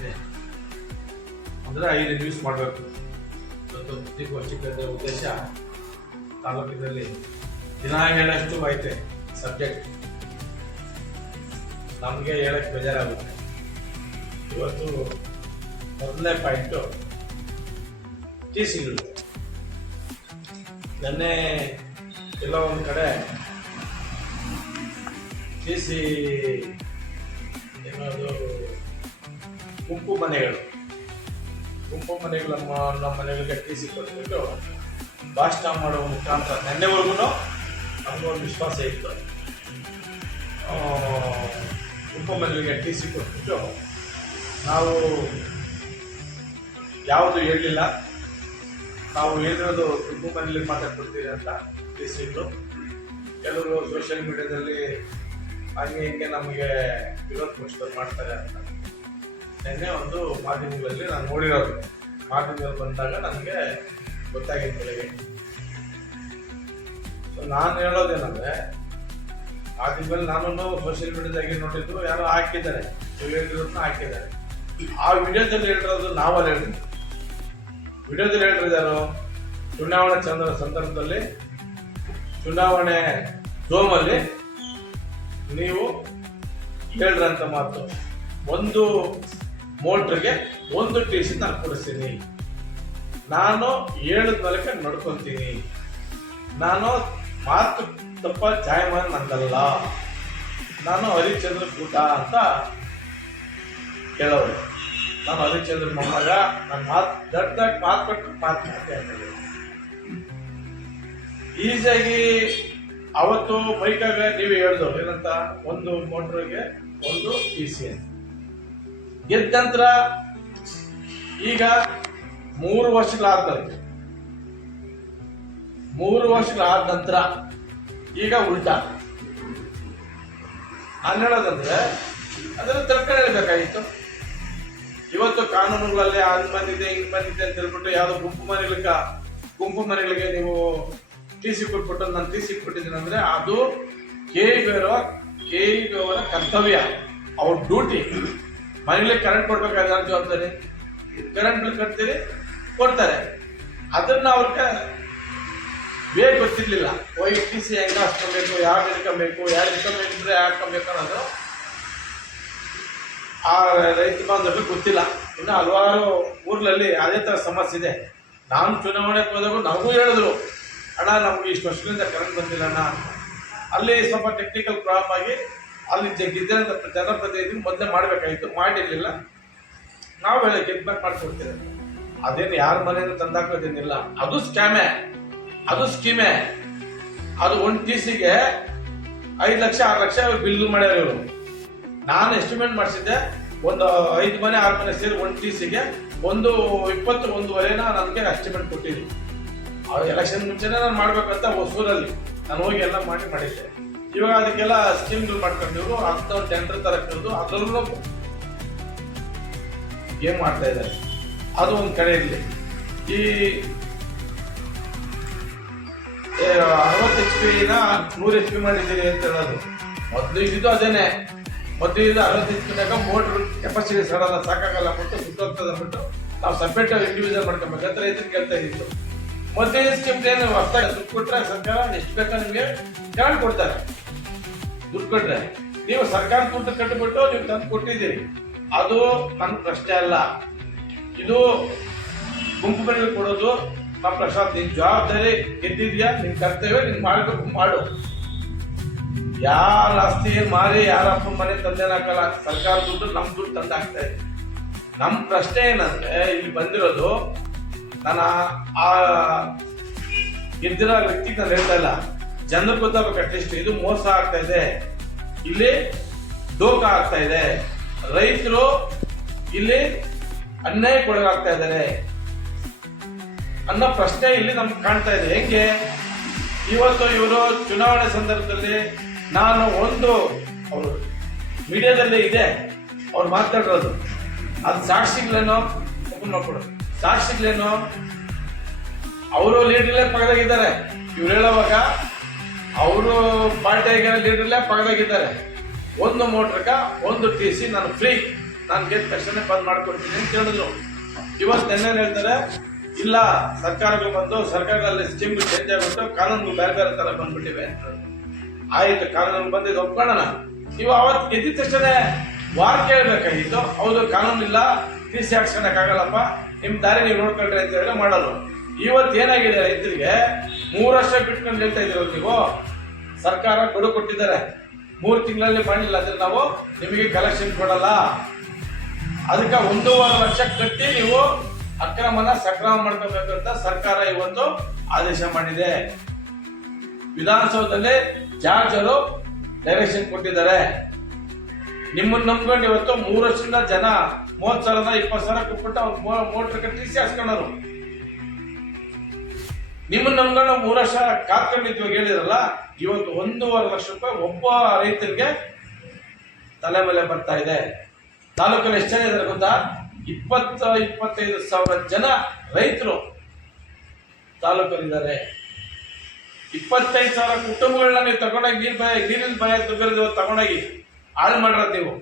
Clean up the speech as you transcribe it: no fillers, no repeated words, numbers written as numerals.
ಇದೆ ಅಂದರೆ 5 ರಿವ್ಯೂಸ್ ಮಾಡಬೇಕು. ಇವತ್ತು ಸುದ್ದಿಗೋಷ್ಠಿಗಳ ಉದ್ದೇಶ ತಾಲೂಕಿನಲ್ಲಿ ದಿನ ಹೇಳಷ್ಟು ಐತೆ ಸಬ್ಜೆಕ್ಟ್, ನಮಗೆ ಹೇಳಕ್ಕೆ ಬೇಜಾರಾಗುತ್ತೆ. ಇವತ್ತು ಮೊದಲನೇ ಪಾಯಿಂಟು ಟಿ ಸಿಗಳು. ನೆನ್ನೆ ಎಲ್ಲೋ ಒಂದು ಕಡೆ ಟಿ ಸಿ ಏನದು ಗುಂಪು ಮನೆಗಳು ನಮ್ಮ ಮನೆಗಳಿಗೆ ಟಿ ಸಿ ಕೊಟ್ಬಿಟ್ಟು ಭಾಷಣ ಮಾಡುವ ಮುಖಾಂತರ ನೆನ್ನೆವರೆಗೂ ನಮಗೊಂದು ವಿಶ್ವಾಸ ಇತ್ತು. ಗುಂಪು ಮನೆಗಳಿಗೆ ಟಿ ಸಿ ಕೊಟ್ಬಿಟ್ಟು ನಾವು ಯಾವುದು ಹೇಳಲಿಲ್ಲ, ನಾವು ಹೇಳಿರೋದು ಗುಂಪು ಮನೆಯಲ್ಲಿ ಮಾತಾಡ್ಕೊಡ್ತೀವಿ ಅಂತ ಟಿ ಸಿಗಳು. ಕೆಲವರು ಸೋಷಿಯಲ್ ಮೀಡಿಯಾದಲ್ಲಿ ಹಾಗೆ ಹಿಂಗೆ ನಮಗೆ ವಿರೋಧ ಪಕ್ಷದವ್ರು ಮಾಡ್ತಾರೆ ಅಂತ ನಿನ್ನೆ ಒಂದು ಮಾಧ್ಯಮಗಳಲ್ಲಿ ನಾನು ನೋಡಿರೋದು. ಮಾಧ್ಯಮದಲ್ಲಿ ಬಂದಾಗ ನನಗೆ ಗೊತ್ತಾಗಿತ್ತು ಬೆಳಗ್ಗೆ. ಸೊ ನಾನು ಹೇಳೋದೇನಂದರೆ, ಮಾಧ್ಯಮದಲ್ಲಿ ನಾನು ಸೋಷಿಯಲ್ ಮೀಡಿಯಾದಾಗಿ ನೋಡಿದ್ದು ಯಾರೋ ಹಾಕಿದ್ದಾರೆ, ಹೇಳಿರೋದನ್ನ ಹಾಕಿದ್ದಾರೆ. ಆ ವಿಡಿಯೋದಲ್ಲಿ ಹೇಳಿರೋದು ನಾವಲ್ಲಿ ಹೇಳಿದ್ವಿ. ವಿಡಿಯೋದಲ್ಲಿ ಹೇಳಿರೋದ್ಯಾರು? ಚುನಾವಣೆ ಸಂದರ್ಭದಲ್ಲಿ ಚುನಾವಣೆ ಝೋಮಲ್ಲಿ ನೀವು ಹೇಳಿದ್ರಂತ ಮಾತು, ಒಂದು ಮೋಟ್ರಿಗೆ ಒಂದು ಟಿ ಸಿ ನಾನು ಕೊಡಿಸ್ತೀನಿ, ನಾನು ಹೇಳಿದ ಮೂಲಕ ನಡ್ಕೊತೀನಿ, ನಾನು ಮಾತು ತಪ್ಪ ಜಾಯಮಾನ ನಂದಲ್ಲ, ನಾನು ಹರಿಶ್ಚಂದ್ರ ಕೂಟ ಅಂತ ಹೇಳೋರು. ನಾನು ಹರಿಶ್ಚಂದ್ರ ಮೊಮ್ಮಗ, ನಾನು ಮಾತು ಕೊಟ್ಟು ಮಾತು ಮಾಡ್ತೇನೆ. ಈಸಿಯಾಗಿ ಅವತ್ತು ಬೈಕಾಗ ನೀವೇ ಹೇಳ್ದು ಏನಂತ, ಒಂದು ಮೋಟ್ರಿಗೆ ಒಂದು ಟಿ ಸಿ ಅಂತ. ಗೆದ್ದ ನಂತರ ಈಗ 3 ವರ್ಷಗಳಾದ ನಂತರ ಈಗ ಉಲ್ಟಾ ನಾನು ಹೇಳೋದಂದ್ರೆ ಅದನ್ನು ತಿಳ್ಕೊಂಡು ಹೇಳ್ಬೇಕಾಗಿತ್ತು. ಇವತ್ತು ಕಾನೂನುಗಳಲ್ಲಿ ಅದು ಬಂದಿದೆ ಹಿಂಗ್ ಬಂದಿದೆ ಅಂತ ಹೇಳ್ಬಿಟ್ಟು ಯಾವುದೋ ಗುಂಪು ಮನೆಗಳಿಗೆ ನೀವು ಟಿ ಸಿ ಕೊಟ್ಬಿಟ್ಟು ನಾನು ಟಿ ಸಿ ಕೊಟ್ಟಿದ್ದೀನಿ ಅಂದ್ರೆ ಅದು ಕೆಇಬಿಯವರ ಕರ್ತವ್ಯ, ಅವ್ರ ಡ್ಯೂಟಿ. ಮನೆಗಳಿಗೆ ಕರೆಂಟ್ ಕೊಡ್ಬೇಕಾದ್ರೆ ಯಾರು ಜವಾಬ್ದಾರಿ? ಕರೆಂಟ್ ಬಿಲ್ ಕಟ್ತೀರಿ, ಕೊಡ್ತಾರೆ. ಅದನ್ನ ಅವ್ರಿಗೆ ಬೇಗ ಗೊತ್ತಿರ್ಲಿಲ್ಲ. ಹೋಗಿ ಟಿ ಸಿ ಹೆಂಗ ಹಾಸ್ಕೊಬೇಕು, ಯಾರು ಇಟ್ಕೊಬೇಕು ಇದ್ರೆ ಹಾಕೊಬೇಕು ಅನ್ನೋದು ಆ ರೈತ ಬಾಂಧವ್ರಿಗೆ ಗೊತ್ತಿಲ್ಲ. ಇನ್ನು ಹಲವಾರು ಊರ್ಗಳಲ್ಲಿ ಅದೇ ಥರ ಸಮಸ್ಯೆ ಇದೆ. ನಾನು ಚುನಾವಣೆಗೆ ಹೋದಾಗ ನಮಗೂ ಹೇಳಿದ್ರು, ಅಣ್ಣ ನಮ್ಗೆ ಇಷ್ಟು ವರ್ಷಗಳಿಂದ ಕರೆಂಟ್ ಬಂದಿಲ್ಲ ಅಣ್ಣ. ಅಲ್ಲಿ ಸ್ವಲ್ಪ ಟೆಕ್ನಿಕಲ್ ಪ್ರಾಬ್ಲಮ್ ಆಗಿ ಅಲ್ಲಿ ಗೆದ್ದಿರೋಂಥ ಜನಪ್ರತಿನಿಧಿ ಮೊದಲೇ ಮಾಡಬೇಕಾಗಿತ್ತು, ಮಾಡಿರಲಿಲ್ಲ. ನಾವು ಹೇಳಿ ಗೆದ್ಬೇಕು ಮಾಡ್ಕೊಡ್ತೇವೆ. ಅದೇನು ಯಾರ ಮನೆಯಿಂದ ತಂದಾಕೋದೇನಿಲ್ಲ, ಅದು ಸ್ಕ್ಯಾಮೇ, ಅದು ಸ್ಕೀಮೇ. ಅದು ಒಂದು ಟಿ ಸಿಗೆ 5 ಲಕ್ಷ 6 ಲಕ್ಷ ಬಿಲ್ ಮಾಡ್ಯಾರ ಇವರು. ನಾನು ಎಸ್ಟಿಮೇಟ್ ಮಾಡಿಸಿದ್ದೆ, ಒಂದು 5 ಮನೆ 6 ಮನೆ ಸೇರಿ ಒಂದು ಟಿ ಸಿಗೆ ಒಂದು 21.5 ನನಗೆ ಎಸ್ಟಿಮೇಟ್ ಕೊಟ್ಟಿದ್ವಿ. ಎಲೆಕ್ಷನ್ ಮುಂಚೆನೇ ನಾನು ಮಾಡ್ಬೇಕಂತ ಹೊಸೂರಲ್ಲಿ ನಾನು ಹೋಗಿ ಎಲ್ಲ ಮಾಡಿದ್ದೆ. ಇವಾಗ ಅದಕ್ಕೆಲ್ಲ ಸ್ಕೀಮ್ಗಳು ಮಾಡ್ಕೊಂಡಿವ್ರು, ಅಂತ ಟೆಂಡರ್ ತರಕೊಂಡು ಅದರಲ್ಲೂ ಏನ್ ಮಾಡ್ತಾ ಇದ್ದಾರೆ. ಅದು ಒಂದು ಕಡೆ ಇರಲಿ. ಈ 60 HP ನ 100 HP ಮಾಡಿದ್ದೀರಿ ಅಂತ ಹೇಳೋದು ಮೊದಲು ಇದ್ದು ಅದೇನೆ. ಮೊದಲು ಇದು 60 HP ಮೋಟ್ರ್ ಕೆಪಾಸಿಟಿ ಸಡಲ್ಲ, ಸಾಕಾಗಲ್ಲ ಬಿಟ್ಟು ಸುತ್ತೋಗ್ತದೆ ಬಿಟ್ಟು ನಾವು ಸಪ್ರೇಟ್ ಇಂಡಿವಿಜುವಲ್ ಮಾಡ್ಕೊಬೇಕಂತ ರೈತರಿಗೆ ಕೇಳ್ತಾ ಇದ್ದು. ಮೊದಲೇ ಸ್ಕೀಮ್ ಏನು ಹೊಸದಾಗಿ ದುಡ್ಡು ಕೊಟ್ಟರೆ ಸರ್ಕಾರ ಎಷ್ಟು ಬೇಕಾ ನಿಮಗೆ ಕೇಳಿ ಕೊಡ್ತಾರೆ. ದುಡ್ಡು ಕೊಟ್ರೆ ನೀವು ಸರ್ಕಾರ ದುಡ್ಡು ಕಟ್ಟಿಬಿಟ್ಟು ನೀವು ತಂದು ಕೊಟ್ಟಿದ್ದೀರಿ, ಅದು ನನ್ನ ಪ್ರಶ್ನೆ ಅಲ್ಲ. ಇದು ಗುಂಪು ಮನೆಗೆ ಕೊಡೋದು ನಮ್ಮ ಪ್ರಶ್ನೆ. ನಿನ್ ಜವಾಬ್ದಾರಿ ಗೆದ್ದಿದ್ಯಾ, ನಿನ್ ಕರ್ತವ್ಯ ನೀನ್ ಮಾಡ್ಬೇಕು, ಮಾಡು. ಯಾರ ಆಸ್ತಿ ಮಾರಿ ಯಾರ ಅಪ್ಪನ ಮನೆ ತಂದೇನಾಗಲ್ಲ. ಸರ್ಕಾರ ದುಡ್ಡು ನಮ್ ದುಡ್ಡು ತಂದಾಗ್ತಾ ಇದೆ. ನಮ್ ಪ್ರಶ್ನೆ ಏನಂದ್ರೆ, ಇಲ್ಲಿ ಬಂದಿರೋದು ನಾನು ಆ ಗೆದ್ದಿರೋ ವ್ಯಕ್ತಿಗೆ ನಾನು ಹೇಳ್ತಾ ಇಲ್ಲ, ಜನರಿಗೆ ಗೊತ್ತಾಗಬೇಕು. ಅಟ್ಲೀಸ್ಟ್ ಇದು ಮೋಸ ಆಗ್ತಾ ಇದೆ, ಇಲ್ಲಿ ದೋಖ ಆಗ್ತಾ ಇದೆ, ರೈತರು ಇಲ್ಲಿ ಅನ್ಯಾಯಕ್ಕೊಳಗಾಗ್ತಾ ಇದ್ದಾರೆ ಅನ್ನೋ ಪ್ರಶ್ನೆ ಇಲ್ಲಿ ನಮ್ಗೆ ಕಾಣ್ತಾ ಇದೆ. ಹೆಂಗೆ ಇವತ್ತು ಇವರು ಚುನಾವಣೆ ಸಂದರ್ಭದಲ್ಲಿ ನಾನು ಅವರು ಮೀಡಿಯಾದಲ್ಲಿ ಇದೆ ಅವ್ರು ಮಾತಾಡಿರೋದು, ಅದು ಸಾಕ್ಷಿಗಳೇನೋ ನೋಡ್ಕೊಡೋದು. ಸಾಕ್ಷಿಗಳೇನೋ ಅವರು ಲೀಡರ್ಲೇ ಪಕ್ಕದಾಗಿದ್ದಾರೆ. ಇವ್ರು ಹೇಳೋವಾಗ ಅವರು ಪಾರ್ಟಿಯಾಗಿರೋ ಲೀಡರ್ಲೇ ಪಕ್ಕದಾಗಿದ್ದಾರೆ. ಒಂದು ಮೋಟ್ರಕ ಒಂದು ಟಿ ಸಿ ನಾನು ಫ್ರೀ ನಾನು ಗೆದ್ದ ತಕ್ಷಣ ಬಂದ್ ಮಾಡ್ಕೊಡ್ತೀನಿ ಅಂತ ಹೇಳಿದ್ರು. ಇವತ್ತು ನೆನ್ನೆ ಹೇಳ್ತಾರೆ ಇಲ್ಲ ಸರ್ಕಾರಗಳು ಬಂದು ಸರ್ಕಾರಗಳಲ್ಲಿ ಸ್ಕೀಮ್ಗಳು ಚೇಂಜ್ ಆಗ್ಬಿಟ್ಟು ಕಾನೂನುಗಳು ಬೇರೆ ಬೇರೆ ತರ ಬಂದ್ಬಿಟ್ಟಿವೆ ಅಂತ. ಆಯ್ತು, ಕಾನೂನು ಬಂದಿದ್ದು ಒಪ್ಕೊಳ್ಳೋಣ. ನೀವು ಅವತ್ತು ಗೆದ್ದಿದ ತಕ್ಷಣ ವಾರ ಕೇಳಬೇಕಾಗಿತ್ತು, ಹೌದು ಕಾನೂನಿಲ್ಲ ಟಿಸಿ ಹಾಕ್ಸ್ಕೊಳಕ್ಕಾಗಲ್ಲಪ್ಪ, ನಿಮ್ಮ ದಾರಿ ನೀವು ನೋಡ್ಕೊಂಡ್ರೆ ಅಂತ ಹೇಳಿ ಮಾಡೋರು. ಇವತ್ತು ಏನಾಗಿದೆ, ರೈತರಿಗೆ 3 ವರ್ಷ ಬಿಟ್ಕೊಂಡು ಹೇಳ್ತಾ ಇದ್ದೀರಲ್ಲ ನೀವು, ಸರ್ಕಾರ ಗಡುವು ಕೊಟ್ಟಿದ್ದಾರೆ 3 ತಿಂಗಳಲ್ಲಿ ಮಾಡಿಲ್ಲ ಅಂದ್ರೆ ನಾವು ನಿಮಗೆ ಕಲೆಕ್ಷನ್ ಕೊಡಲ್ಲ. ಅದಕ್ಕೆ 1.5 ಲಕ್ಷ ಕಟ್ಟಿ ನೀವು ಅಕ್ರಮನ ಸಕ್ರಮ ಮಾಡ್ಕೋಬೇಕಂತ ಸರ್ಕಾರ ಇವತ್ತು ಆದೇಶ ಮಾಡಿದೆ. ವಿಧಾನಸೌಧದಲ್ಲಿ ಜಾರ್ಜ್ ಅವರು ಡೈರೆಕ್ಷನ್ ಕೊಟ್ಟಿದ್ದಾರೆ. ನಿಮ್ಮನ್ನು ನಂಬ್ಕೊಂಡು ಇವತ್ತು 3 ವರ್ಷದಿಂದ ಜನ 30,000 20,000 ಕೊಟ್ಬಿಟ್ಟು ಅವ್ರು ಮೋಟರ್ ಟಿಸಿ ಹಾಕ್ಸ್ಕೊಂಡರು. ನಿಮ್ಮನ್ನು ನಂಬ್ಕೊಂಡು 3 ವರ್ಷ ಕಾತ್ಕೊಂಡಿದ್ವಿ ಹೇಳಿದ್ರಲ್ಲ, ಇವತ್ತು 1.5 ಲಕ್ಷ ರೂಪಾಯಿ ಒಬ್ಬ ರೈತರಿಗೆ ತಲೆ ಮೇಲೆ ಬರ್ತಾ ಇದೆ. ತಾಲೂಕಲ್ಲಿ ಎಷ್ಟು ಜನ ಇದ್ದಾರೆ ಗೊತ್ತಾ? 20-25 ಸಾವಿರ ಜನ ರೈತರು ತಾಲೂಕಲ್ಲಿದ್ದಾರೆ. 25 ಸಾವಿರ ಕುಟುಂಬಗಳನ್ನ ನೀವು ತಗೊಂಡೋಗಿ ನೀರಿನ ಭಯ ದುಗ್ಗರದ ತಗೊಂಡೋಗಿ ಹಾಳು ಮಾಡಿರೋದು ನೀವು.